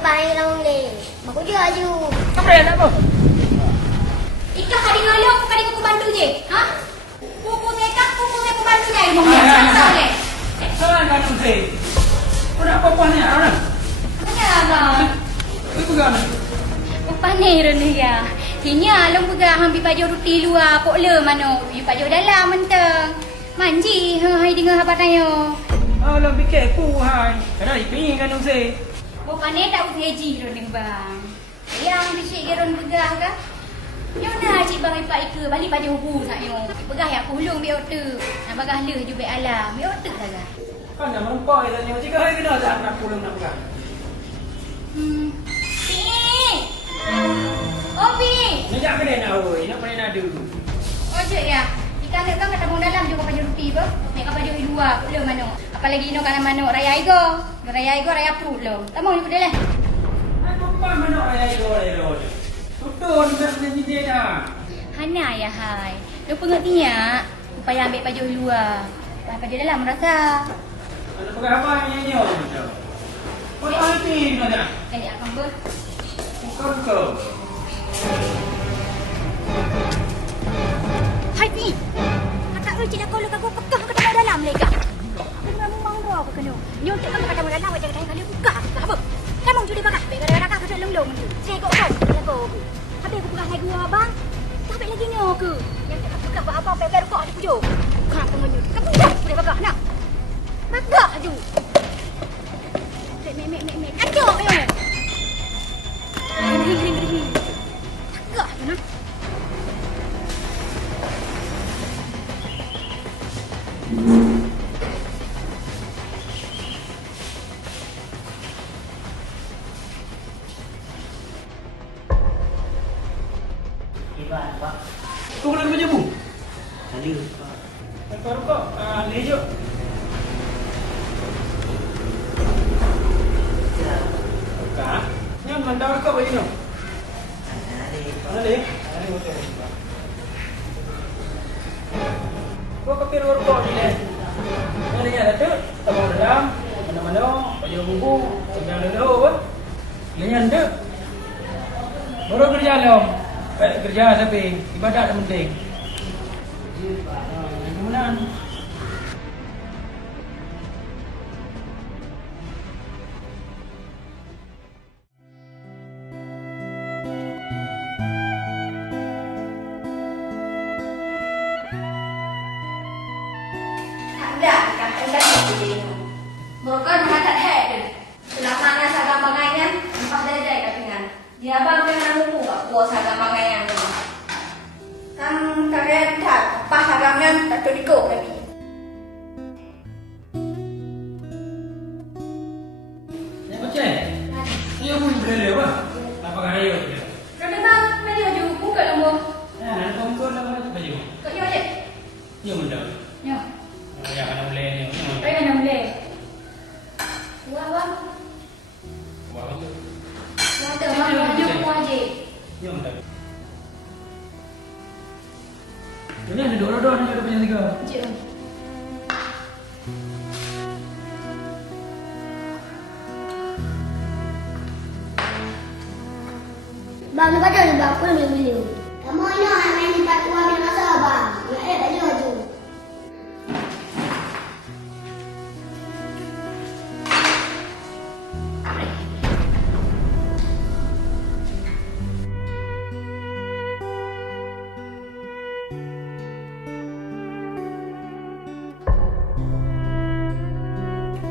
paling long le. Aku je aju. Apa yang nak apa? Ikah kali ngalong kali aku bantu je. Ha? Kuku tekak kuku saya bantu je. Mana boleh? Salah kan tu. Kau nak apa ni orang? Mana abang? Kau pegang. Upane rene ya. Kini along pegang hampir baju roti luar kok le mano. You baju dalam menteng. Manji hai dengar apa tayo. Alah fikir aku hai. Kada iping kan tu. Upane tak uteji rene bang. Yang bisik geron pegang ka? Yo nak cik bang ipak ika balik baju hubu sayo. Pegah ya pulung bi otu. Nak bagah le ju be alam. Bi otu saja. Kan nak merempak dia tanya jika hari kena tak nak pulang nak pegang. Opi. Sejak kena nak oi, nak pandai nak ada. Ojo ya. Ikan nak kan kata dalam juga baju roti ba. Nek ka baju luar pula mano. Apalagi no kana mano raya igo. Raya igo raya pulo. Tamo ni pedale. Apa mana raya itu raya. Betul nak jadi dia dah. Hana ya hai. Lu pengertinya supaya ambil baju luar. Baju dalam rasa. Ada pegang apa yang nyo? Kau tak iping nak. Kali akan ber. Kau. Hai ni. Kata uji dah kalau kau pekah kata dalam lega. Aku memang mau aku kena. Nyontek kan kata dalam wajah kali buka. Apa? Kamu judi bakak. Kadang-kadang kau kata long-long tu. Saya kau kan. Aku. Habis aku pegang lagi abang. Tak habis lagi nyo ke. Yang tak pegang apa baru kau ada pujuk. Bukan pengenyu. Kamu boleh bakak nak. Bakak aju. Mek. Kacau ayo. Gering. Bakak tu nak. Kau boleh kerja bu? Ada Pak. Kau lejo. Ya. Kak, yang mandar kau bagi no. Ada. Mana le? Ada betul. Kau kepir kau ni le. Mana ni ada tu? Tamu dalam, mana-mana, baju bubu, sedang dulu apa? Lenyan tu. Baru kerja lom. Kerja tapi ibadat penting. Kemudian Bukan mengatak head. Selama sagam bangainya, empat darjah katingan. Dia abang dengan buku, aku sagam bangainya. Kan kalian tak pas sagamnya tak terikut lagi. ya macam. Dia pun boleh apa? Apa kaya dia? Kalau bang, mana baju buku kat nombor? Nah, kau nak mana baju? Kau yo je. Ya muda. Yo. Ya kena boleh ni. Kau yang boleh. Wah bang. Wah tu. Wah tu bang, buku je. Ya muda. Ini ada dua ni ada punya tiga. Je. Bang, ni baju ni bang, aku nak beli. Kamu ini nak main tempat tua bila masa bang. Ya, baju.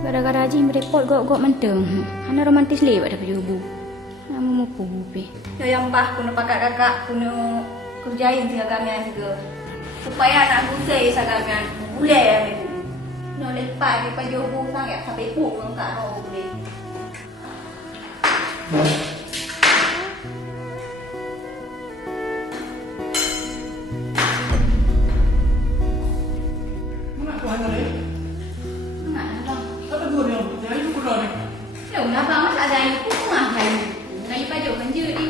Gara-gara Haji merepot gok-gok menteng. Hana romantis lewat dah baju bubu. Nama mupu bubi. Ya yang bah kena pakat kakak kena kerjain sagamian juga. Supaya anak gusai sagamian boleh ya ibu. No lepas di baju bubu sangat sampai puk engkak no boleh. Mana tu hanya le? Enggak ada. Kata dua dia. Jadi tu kurang ni. Ya kenapa mas ada yang puk mah kayu. Kayu baju kanjut ni.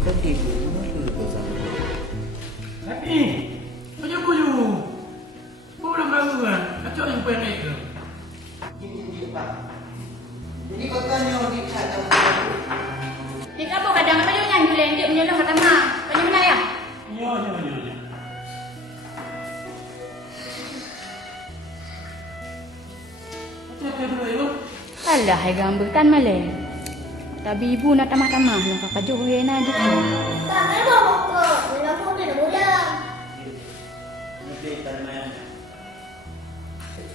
Kau tidur mana tu kau sama? Tapi, baju. Belum lalu kan? Acok yang pendek ke? Pak. Jadi katanya di sana. Di kapo kadang apa yang julen dia menyolong kata mah. Banyak benar ya? Ya. Apa dulu ya? Alah, hai gambar tan malai. Tapi ibu nak tamah-tamah nak kakak Johor na je. Tak ada apa-apa. Bila pun dia mudah. Ini tanah.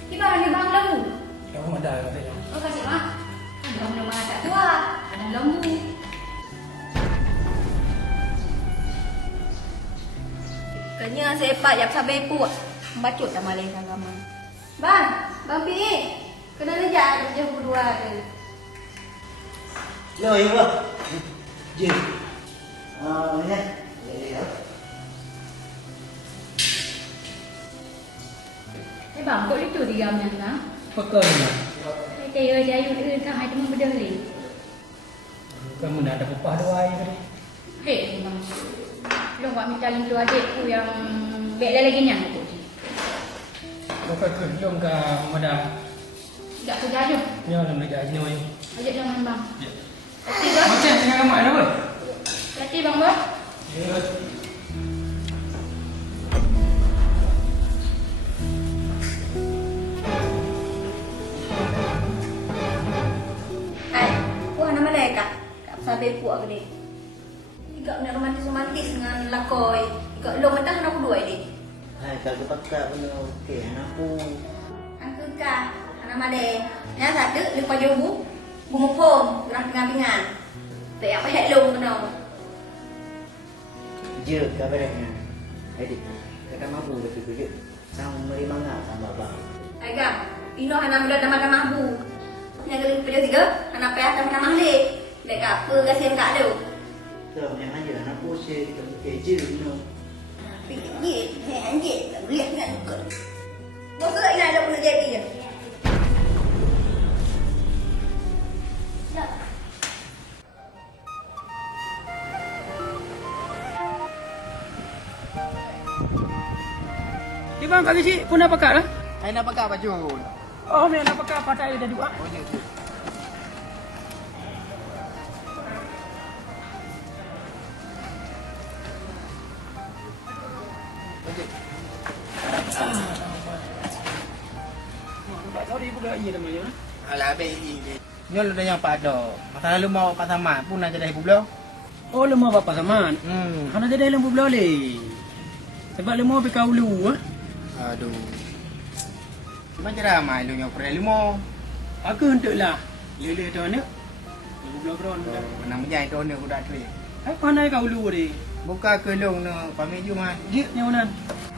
Di bang lembu. Kamu ada katanya. Oh kasih mah. Ada nama tak tua, ada lembu. Kanya sepak jap sampai puak. Bacut tak malai agama. Bang Pi. Kena lejak jauh berdua tu. Lo ya, Pak. Je. Ya. Ya. Bang, kau itu diamnya kan? Pakai ni. Saya jaya tu kan ada membedah ni. Kamu nak ada pepah dua air tadi. Hei, bang. Lu buat minta lu adikku yang baik lagi nyang tu. Pakai kerjong ke Mada. Tak kerja tu. Ya, nak belajar sini woi. Ajak jangan bang. Ya. Hati bang. Macam tengah kamu ada apa? Hati bang bang. Ya. Hai, puan nama mereka. Tak sampai puak ke dia. Ikak nak romantis dengan lakoi. Ikak lu mentah nak dua ini. Hai, kalau pakai punya okey, aku. Angka ka, nama dia. Yang satu lupa jobu. Bumupom, orang pingan-pingan. Tak apa hek lu kena. Je, kabarnya. Adik, kata mampu betul je. Sama meri mangga sama bang. Agam, ino hana muda nama mahbu. Yang kali video tiga, hana payah sama nama le. Dek apa kasihan kak tu. Tu yang aja aku sih kerja no. Pergi, anjir, lihat nak ikut. Bos tak nak ada pun jadi je. Di bang kaki sih pun nak pakai lah. Saya nak pakai baju. Oh, ni nak pakai patai dah juga. Oh, je. Sorry pula iya namanya. Alah baik. Nyol dah yang pada. Masa lalu mau Pak Samad pun nak jadi ibu belah. Oh, lemah bapa saman. Hana jadi lembu belah le. Sebab lemah pergi kaulu ah. Aduh. Macam ramai lu yang pernah limo. Aku hentoklah. Lele tu anak. Lembu belah kron. Mana menjai tu ni budak tu. Hai pandai kaulu de. Buka kelong no pamit juma. Dia yang mana?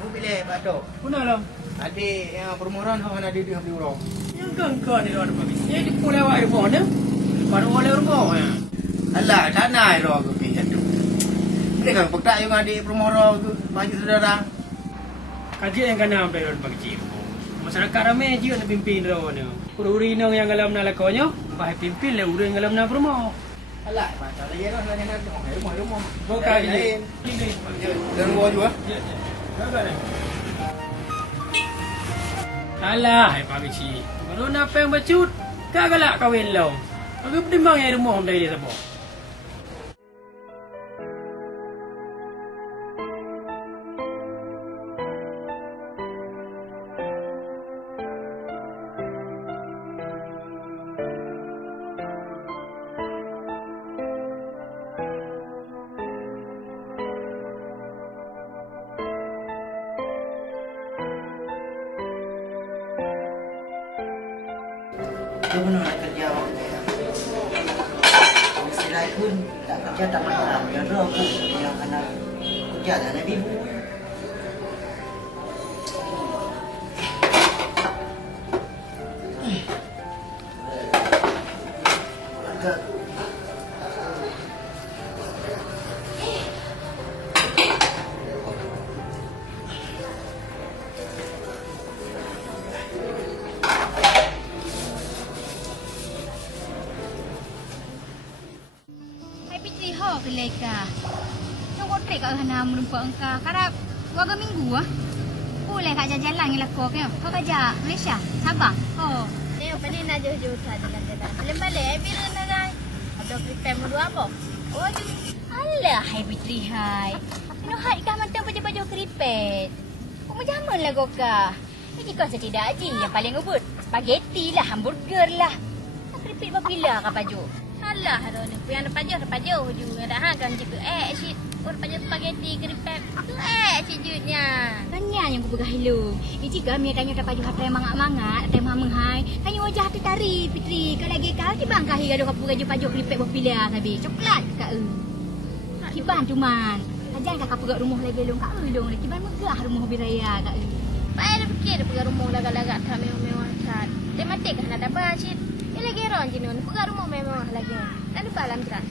Bu pilih Pak Tok. Puna lah. Adik yang permohonan hang ada dia beli orang. Yang kan ni orang pagi. Dia di pulau awak rumah dia. Pada oleh rumah ya. Alah, sana ro aku pi tu. Ni kan petak yang adik permohonan tu bagi saudara. Kaji yang kena sampai orang pagi. Masyarakat ramai je nak pimpin dia. Uri nang yang dalam nak lakonyo, bahai pimpin le uri yang dalam nak rumah. Alah, pasal dia dah nak rumah. Bukan je. Ini. Dan gua juga. Ya. Agak ni. Alah, hai pagi si. Baru nak apa yang bacut? Kagak kahwin lo. Aku timbang yang rumah dari dia siapa? Dia benar nak kerja awak. Mesti lain pun tak kerja tak masalah. Yang tu aku yang kena kerja dan ibu. Hai Pitri ho keleka. Tunggu trek kat sana menumpang engkau. Karap Warga minggu ah. Boleh kat jalan-jalan dengan kau ke? Kau kerja Malaysia, Sabah. Oh. Ni apa ni nak jauh-jauh jalan-jalan. Balik-balik bila nak ada prepare mulu apa? Oh, Alah, hai Fitri hai. Kena hai kah macam baju-baju keripet. Kau macam lah kau kah? Ini kau setidak je yang paling ubut. Spaghetti lah, hamburger lah. Keripet berpila kah baju? alah ada ni. Yang depan je je. Ada hang kan juga shit. Oh depan je spaghetti keripet. Tu sejutnya. Tanya yang aku pegang hello. Ini jika Mia tanya dapat baju hati mangat-mangat, ada mamang tanya wajah hati tari Fitri. Kalau lagi kau di bangkah gaduh kapu baju keripet berpila habis. Coklat kak Kiban cuman. Kajian kakak pegang rumah lagi long kak long. Kiban megah rumah biraya kak Pai ada fikir pegang rumah lagak-lagak tak mewah-mewah kan. Dia mati kan ada bacit. Dia lagi ron jenon pegang rumah mewah lagi. Tak ada balam jerat.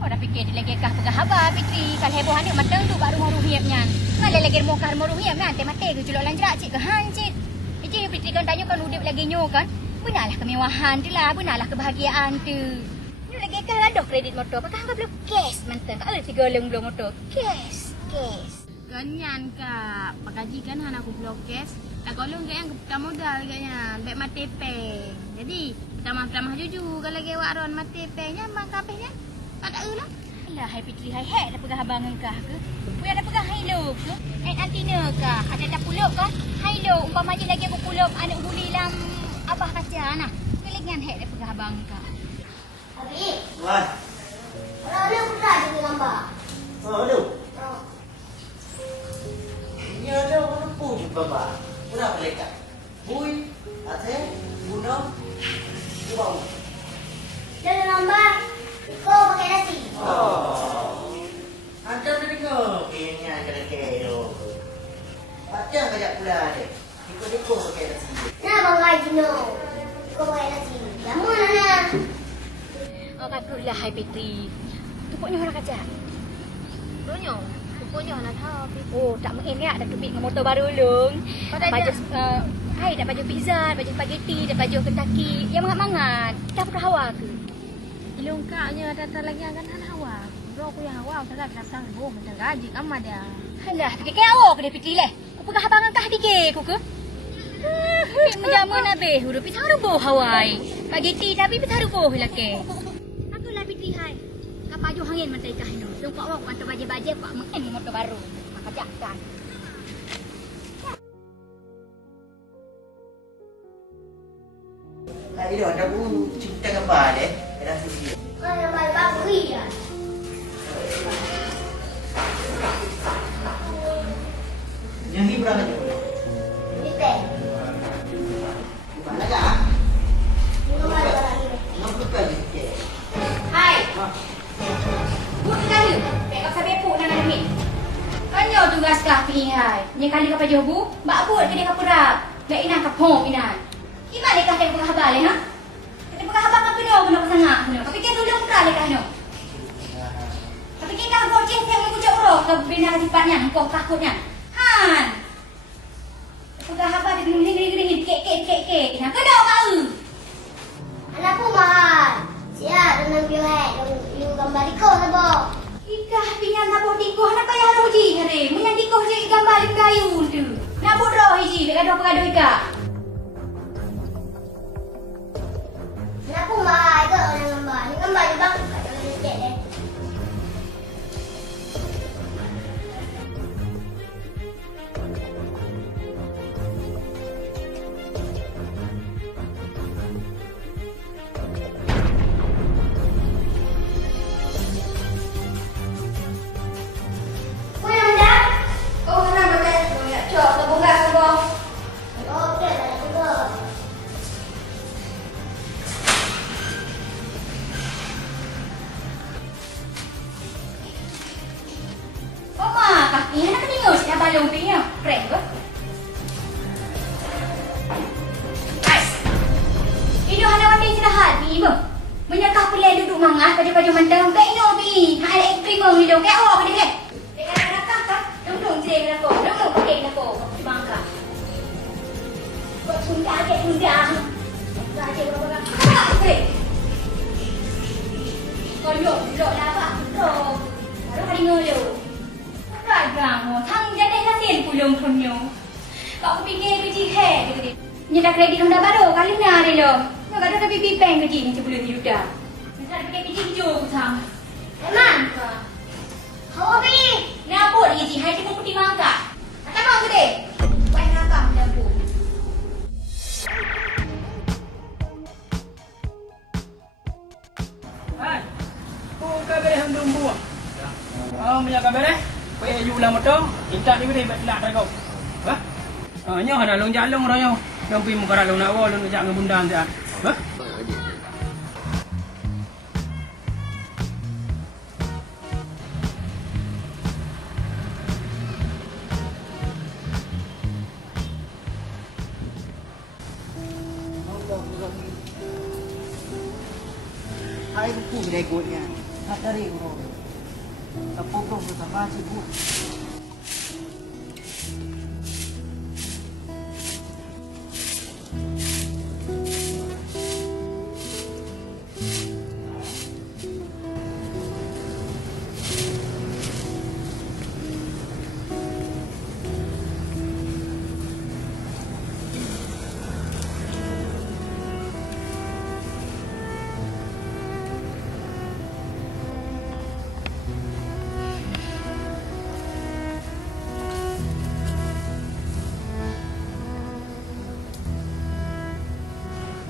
Oh dah fikir dia lagi kah pegang habar Fitri. Kalau heboh ni matang tu baru rumah ruhiapnya. Malah lagi rumah ruhiap kan. Dia mati ke julok lanjerat cik ke hancit. Iji Fitri kan tanya kan udip lagi nyo kan. Benarlah kemewahan tu lah. Benarlah kebahagiaan tu. Ni lagi kah ada kredit motor. Pakai hangga belum cash mantap. Tak ada 3 belum motor. Cash. Ganyan kak, pakaji kan hana aku blokes. Tak kolong yang pertama modal kayaknya, baik mati peng. Jadi pertama jujur kalau lagi awak ron mati pengnya bang kapehnya. Tak ada lah. Alah hai Fitri hai dah pegang abang engkah ke? Punya ada pegang hailo ke? Antina kah? Ada dah puluk kan? Hailo umpama je lagi aku puluk anak huli lam abah kaca nah. Kelingan dah pegang abang engkah. Abi, Wah. kalau ada pula jadi gambar. Oh, aduh. Ini ada orang pun baba. Berapa lekat? Bui, ate, guna, bau. Jadi gambar, kau pakai nasi. Oh. Anda tengok ini ada kero. Baca banyak pula deh. Ikut pakai nasi. Nah, bangga Gino. Kau pakai nasi. Yang mana nak? Oh baguslah hai Fitri. Tupuknya orang kaca. Pokoknya nak tahu. Oh, tak main ya, ada tubik dengan motor baru long. Baju hai dah baju pizza, baju spaghetti, dah baju Kentucky. Yang mangat-mangat. Dah pernah hawa ke? Ilung kaknya datang lagi akan hana hawa. Bro aku yang hawa tak datang. Oh, macam gaji kamu ada. Alah, fikir ke awak ke dia Fitri leh? Aku pegang abang angkah fikir aku ke? Menjama nabe, huruf pizza boh Hawaii. Spaghetti tapi pizza boh laki. Akulah Fitri hai. Kau baju hangin mantai kah no. Lupa awak pantai baje-baje pak mengen motor baru. Maka jakkan. Hai dia ada bu cinta gambar deh. Ada sini. Kau gambar bagus ya. Yang ini berapa tu? Ini teh. Mana kah? Gambar lagi. 50 kali. Hai. Buat kali. Pek kau sabe puk nang ni. Kanyo tugas kah pi hai. Ni kali kau pajoh bu, bak buat ke dia kau perap. Lek ina kau pong ina. Gimana kah dia buka habar le ha? Dia buka habar kau kena sangat kena. Kau fikir dulu pernah le kah no? Kau fikir kau goceng yang mengucap urut kau bina sifatnya kau takutnya. Han. Buka habar dia gini kek. Ina kena kau. Anakku mahal. Siap dengan biar you gambar ikut apa? Ikah pinya nabot dikoh nak payah roji hari. Munya dikoh je gambar lim kayu tu. Nabot roh hiji dekat gaduh ika. Anakku mahal ke orang gambar? Ni gambar je bang. Kata dia cek deh. Balong punya, prank ke? Hai. Ini hana wati istirahat ni ibu. Menyakah pelai duduk mangat baju-baju mantang ke ino bi. Ha ada ekstrim mong hidup ke awak ke dia. Dekat belakang kah? Duduk je ke aku. Duduk ke aku. Bangka. Buat tunda ke tunda. Saja berapa. Hei. Kau duduk dah apa? Duduk. Baru hari ngulu. Ragang, thằng gia đình là tiền lom konyo. Kau fikir kerja he gitu dia. Ni dah kredit Honda baru kali ni ada lo. Nak ada tapi bipeng kerja ni sebelum ni sudah. Misal pakai kerja hijau sang. Emang. Hobi. Ni apa dia kerja? Hai tengok putih mangga. Kata mau gede. Buat ngakak dapur. Hai. Kau kabar hendak buat. Banyak kabar Kau ayu lah motor. Kita ni boleh nak dah kau. Ha? Nyoh nak long jalong dah nyoh. Yang pergi muka long nak wall nak jak dengan bunda dia. Ha? Hai buku kedai gotnya. Tak tarik bro. Tak potong sama si bu.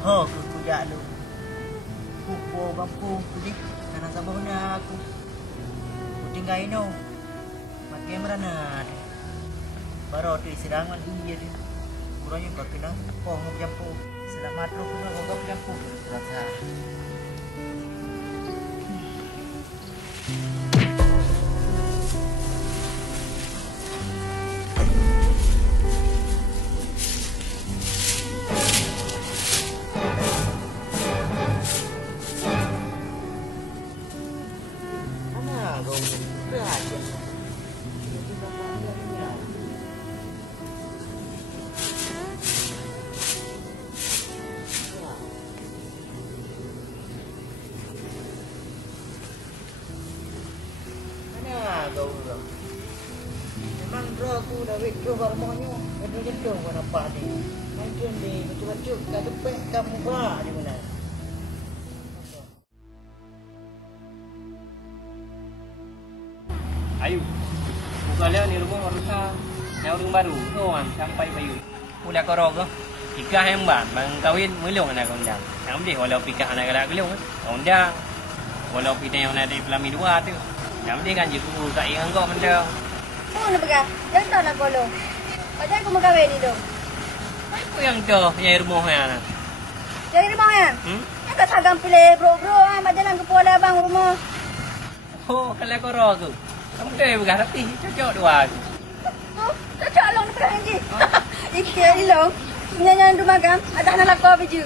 Oh, aku jak lu. Kupo kampung tu karena sabana aku. Tinggal ini. Pakai merana. Baru tu serangan iya dia. Kurangnya kau kena pohon jampu. Selamat lu kena kau jampu. Rasa. Memang bro aku dah wait coba rumahnya. Ada jatuh pun apa ni. Macam ni macam-macam kat depan kamu bah di mana. Ayu. Bukannya ni rumah marusa. Yang rumah baru. Tuan sampai bayu. Udah korok ke? Ikah yang bang kawin mulung anak kondang. Yang boleh walau pikah anak galak gelung. Kondang. Walau kita yang ada pelami dua tu. Yang boleh kan je aku tak ingat kau benda. Kau nak pegang? Jangan tahu nak kolong. Macam aku mau kahwin ni tu. Aku yang tu yang rumah yang. Jadi rumah kan? Yang kat sagam pilih bro-bro kan. Macam jalan ke Puala Abang rumah. Oh, kalau korok tu. Kamu tu yang bergah tapi cocok dua tu. Oh, cocok long ni pegang je. Ikhlas long. Nyanyi rumah kan? Ada anak lakau baju.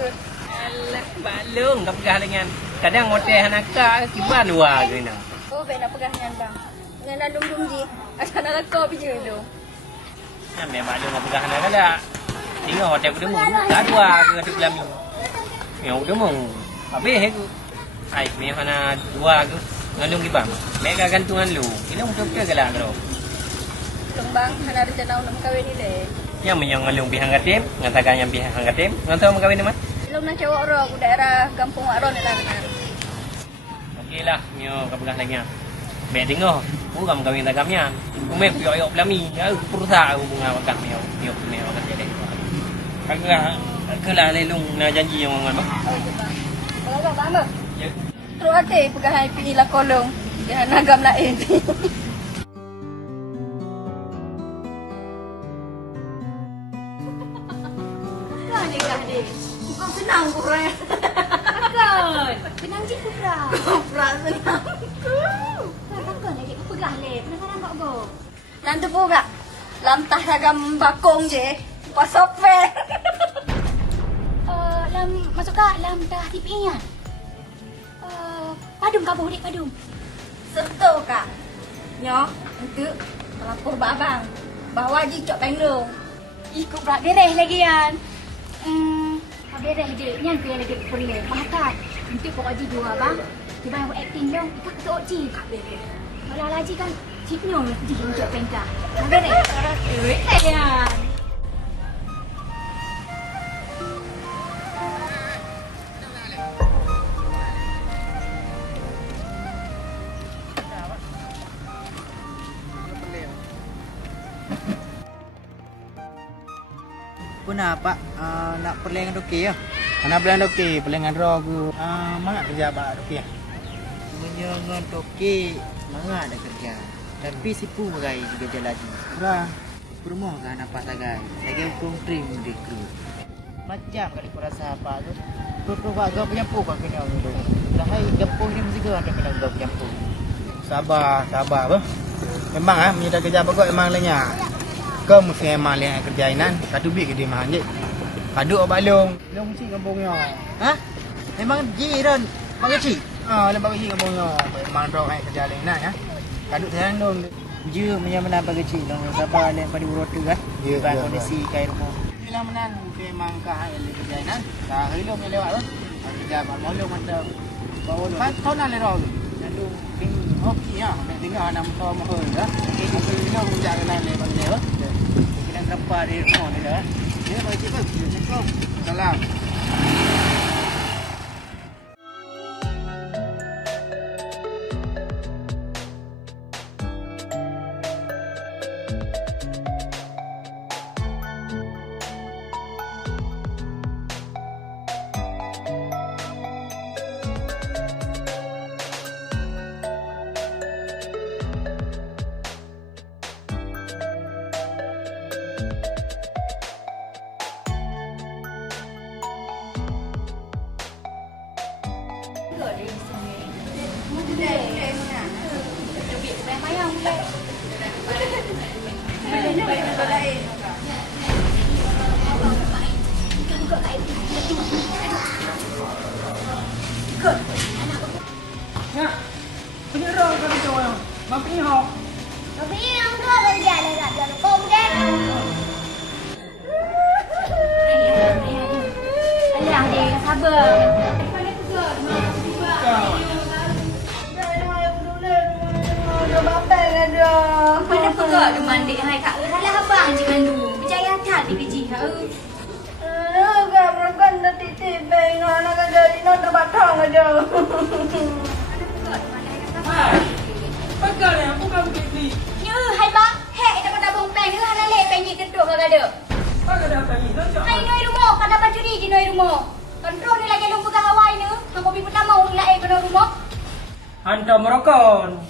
Alah, balung kau pegang dengan. Kadang hotel anak kak kiban dua ke ni. Oh, baik nak pegang dengan bang. Dengan dum-dum je. Ada anak lakau baju tu. Nah, memang balung kau pegang anak galak. Tengok hotel aku demu. Tak dua ke ada pelami. Yang aku demu. Habis aku. Ai, memang anak dua ke. Ngalung kibang. Mereka gantungan lu. Ini betul-betul galak kau. Kembang, ada rencana nak kahwin ni deh. Yang menyang ngalung pihang katim, ngatakan yang pihang katim. Ngatakan mau kahwin di mana? Belum nak cewek orang aku daerah Kampung Wak Ron lah. Okeylah, mio kapagah lagi. Be tengok, aku kam kahwin tagamnya. Kumeh piyok pelami, ya perusahaan aku bunga wakah mio, piyok mio wakah jadi. Kagak kelah lelung na janji yang orang apa? Oh, itu bang. Kalau bang apa? Ya. Terus ada pegang IP lah kolong. Dia nagam lain. Dah deh. Bukan senang kurang. Takkan. Senang je Kufra. Kufra senang. Takkan lagi kau pegang le. Penasaran tak go? Nanti pun kak. Lantah ragam bakong je. Pas software. Lam masuk kak lam dah TPA kan? Padum kau boleh padum. Serta kak. Nyo, untuk lapor babang. Bawa je cok Bangalore. Ikut berat beres lagi kan? Beres je. Yang tu yang lagi perlu. Makan. Untuk pokok haji dua bang. Cuba yang buat acting dong. Kita kata okji. Kak beres. Kalau haji kan Ciknya di untuk pengkak. Ada deh. Ya. Puna Pak nak perlengan okey ya. Mana bulan okey, pelengan roh aku. Mana kerja Pak okey ya? Menyangan okey, mana ada kerja. Tapi sipu bagai juga jalan lagi. Dah. Rumah kan apa tagai. Lagi hukum trim rekrut. Macam kali ku rasa apa tu. Tu Pak gap penyapu kau kena dulu. Dah hai gapo ni mesti kau ada kena gap penyapu. Sabar apa? Memang minta kerja pokok memang lenya. Kau mesti memang lihat kerja inan. Satu bit ke dia mahal je. Paduk balong. Long cik kampungnya. Ha? Memang jiran Pak Kecil. Lepas cik kampungnya. Memang roh kerja inan ya. Kaduk sayang dong. Je menyamana Pak Kecil dong. Sabar lain pada urut tu kan. Ya, Bang ya, kondisi kai rumah. Inilah menan memang kah yang kerja inan. Dah hilom yang lewat tu. Kerja malu mantap. Bawa lu. Pas tahun nak roh tu. Jandu king okey ya. Tinggal 6 tahun mahal dah. Kita hilom kerja inan lepas dia. Kita berapa di rumah ni dah. Dia Pak Cik pun. Assalamualaikum. Salam. Ya. Punya roh kan tu. Mampi hok. Tapi yang dua kerja dekat dalam komplek. Alah dia sabar. Mana pegak tu mandi hai kak. Salah abang je kandu. Percaya tak di kerja ha. Pegang ni, bukan begini. Nya hai bang, hek dah pada bong peng ke hana le peng ni keduk kagak ada. Pakai dah tadi, dah cak. Hai noi rumah, kada baju ni di noi rumah. Kontrol ni lagi lumpuh hawai ni. Hang kopi pertama ung lae ke rumah. Hantar merokon.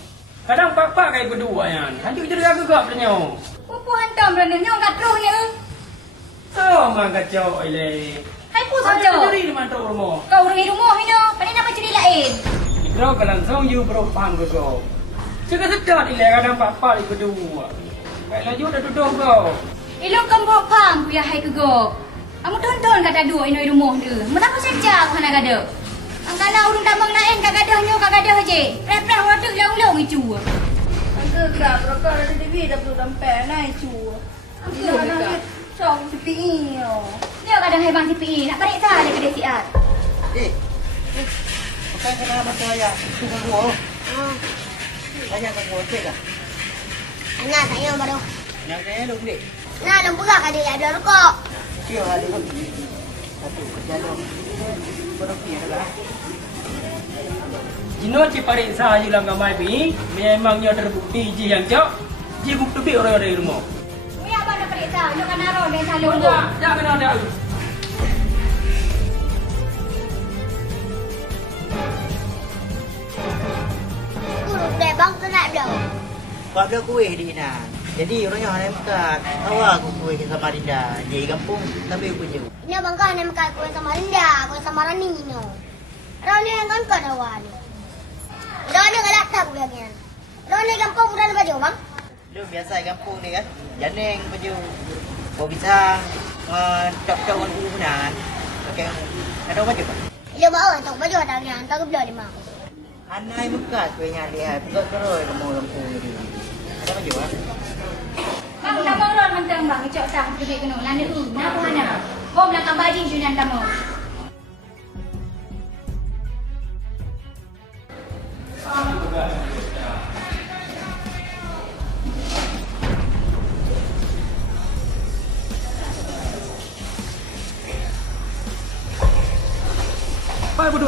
Kadang pak-pak kayak berdua yan. Hancur jadi aku gak punya. Pupu hantam rana nyong kat roh ni. Sama kacau ile. Hai pu Saya saja. jadi di mana rumah. Kau rengi rumah ni no. Pada nak baju ni lain. Kau kan langsung you beropang ke kau. Cakap sedar ile kadang pak-pak di berdua. Kayak laju dah duduk kau. Ilok kan bawa pam puya hai ke go. Amu tonton kata dua inoi rumah tu. Mata saja aku nak ada. Angkana urung tamang lain kagadah je. Prep-prep orang tu long-long itu. Angka gak berokok ada TV dah perlu sampai naik cu. Angka nak song CPI yo. Dia kadang hebang CPI nak tarik sah dia kedai siat. Bukan kena macam saya. Tu kan gua. Tanya kan gua cek ah. Nak tanya baru. Yang saya lu beli. Nah, dong pegak ada ada rokok. Kira ada tu. Satu kerja lu. Berokok dah. Jino ciparik saya lang gamai bi. Memangnya terbukti ji yang cak. Ji bukti bi orang dari rumah. Puya abang nak tarik sah. Nak kena roh dia salah. Tak kena ada. Guru deh bang tu nak dah. Buat dah kuih di Ina. Jadi orangnya hanya makan. Awak aku kuih ke Samarinda. Jadi kampung tapi aku jauh. Ini abang kan nak makan kuih sama Linda, kuih sama Rani no. Rani yang kan kau dah wani. Rani kalau tak boleh kan. Rani kampung udah ada baju bang. Lu biasa kampung ni kan. Janeng baju. Kau bisa cok-cok dengan ubunan. Okey. Ada baju apa? Dia bawa tu baju ada yang tak boleh di mak. Anai buka kuihnya lihat. Buka terus kampung ni. Ada baju ah? Bang tak mau roh mentang bang. Cok sah kedai kena. Landa nak apa mana? Bom belakang bajing junan tamu.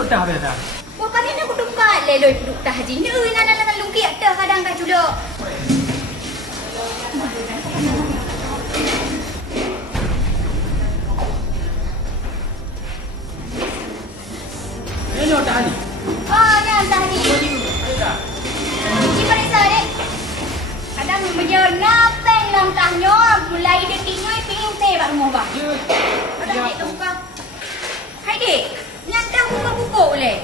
duduk dah dah. Bapa ni nak duduk balik loi duduk tah haji. Ni nak lungki dah kadang kat julok. Ni nak dah ni. Oh, ni dah ni. Cuci periksa dek. Kadang menjena peng lang tanyo, mulai dia tinggal pingin teh bak rumah bang. Kadang dek terbuka. Hai dek, nyantang buka-buka boleh.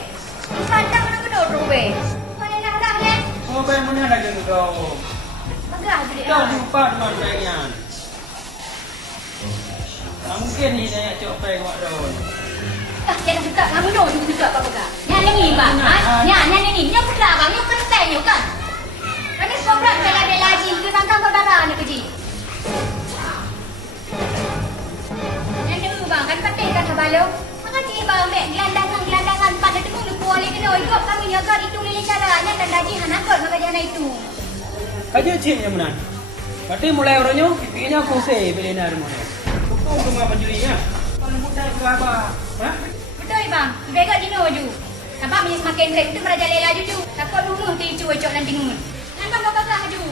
Kadang kena robe. Mana nak dah ni? Oh, bang mana ada yang kau? Bagah dek. Kau lupa dengan bangnya. Mungkin ni saya cok peng wak daun. Jangan suka, kamu no juga apa-apa. Yang ni bang, yang ni, yang buka bang, yang penting you kan. Ini sobrak saya ada lagi ke tangkap saudara ni keji. Yang ni bang, kan penting kan sebalo. Maka cik bang, mek gelandangan pada tengok lu kuali kena ikut kami jaga itu lili caranya dan daji hanakot maka jana itu. Kaji cik yang mana? Berarti mulai orangnya, pipinya aku say belena rumah. Kau tunggu penjurinya. Kalau mudah ke apa? Hah? Betul bang, bega dino ju. Nampak punya semakin rem tu beraja lela ju. Takut dulu ti cu ecok nanti nun. Nampak kakak ju.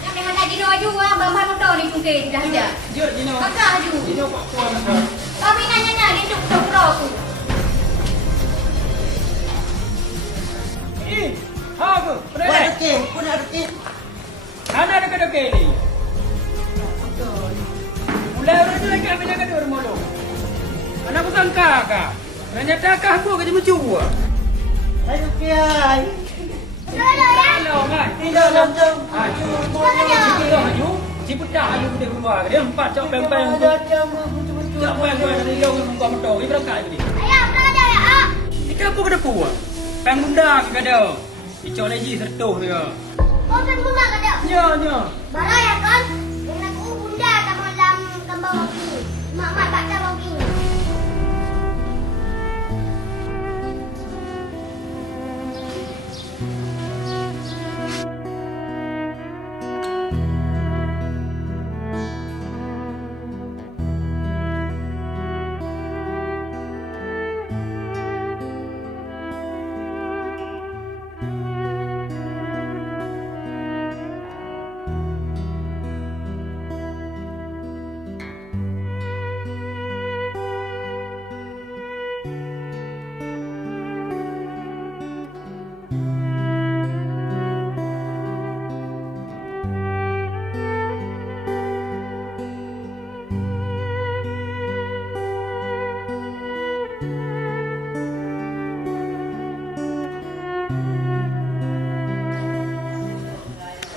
Yang dengan nak dino ju bambar motor ni mungkin dah ada. Jut dino. Kakak ju. Dino kok kuat nak. Kami nanya dia duk pro aku. Ha aku. Buat okey, pun ada okey. Ana dekat-dekat ni. Mulai orang tu lagi ambil jaga dia rumah lu. Anak aku sangka kah? Ternyata kah aku kerja macam tu. Hai okey ai. Hello, kan? Dalam jam. Cikgu aju, ciputak aju kita keluar. Dia empat cok pempeng. Cok pempeng dari long muka motor. Ini berangkat ni. Ayah, belajar ya, ah. Kita apa kena buat? Peng bunda ke ada. Cok lagi sertuh dia. Oh, pen bunda kada. Ya. Barang ya kan? Dengan aku bunda sama dalam gambar mobil. Mak baca mobil.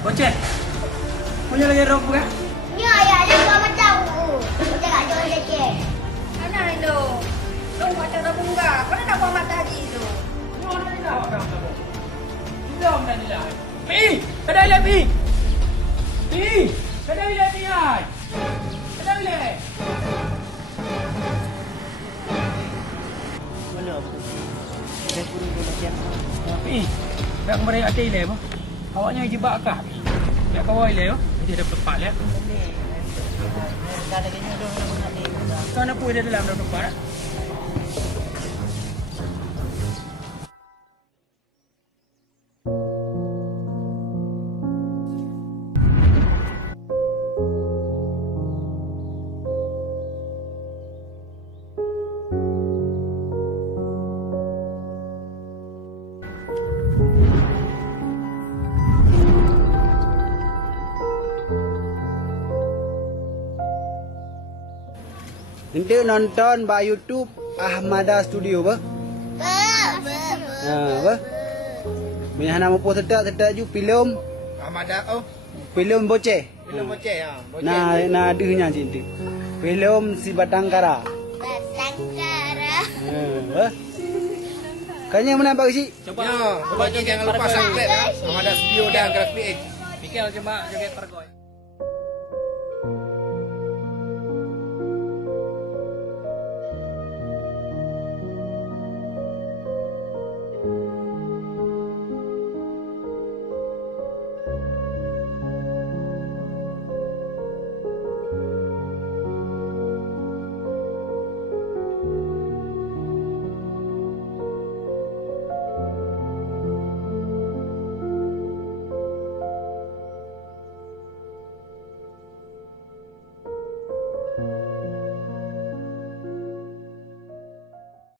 Bocet. Punya lagi rok bukan? Ni ayah ada buat macam aku. Kita kat jual jaket. Mana itu? Lu macam dah bunga. Kau nak buat mata haji tu? Mana ni dah orang tu? Belum dah nilai. Pi, kedai le pi. Pi, kedai le pi ai. Kedai le. Mana apa? Dah pun bagian. Pi, dah kemarin ada le apa? Awaknya jebak kah? Biar kawai le yo. Dia dah tepat le. Dah ada kena dong nak ni. Kau nak puai dia dalam dah tepat. Nanti nonton ba YouTube Ahmada Studio ba? Ba. Punya nama po tetap ju filem Ahmada oh. filem boceh. Film boceh ya. Na adeuhnya cinta. Filem si Batangkara. Batangkara. Ba. Kayaknya mana pak sih? Coba. Ya, jangan lupa subscribe Ahmada Studio dan Grafik. Pikir coba joget pergoy.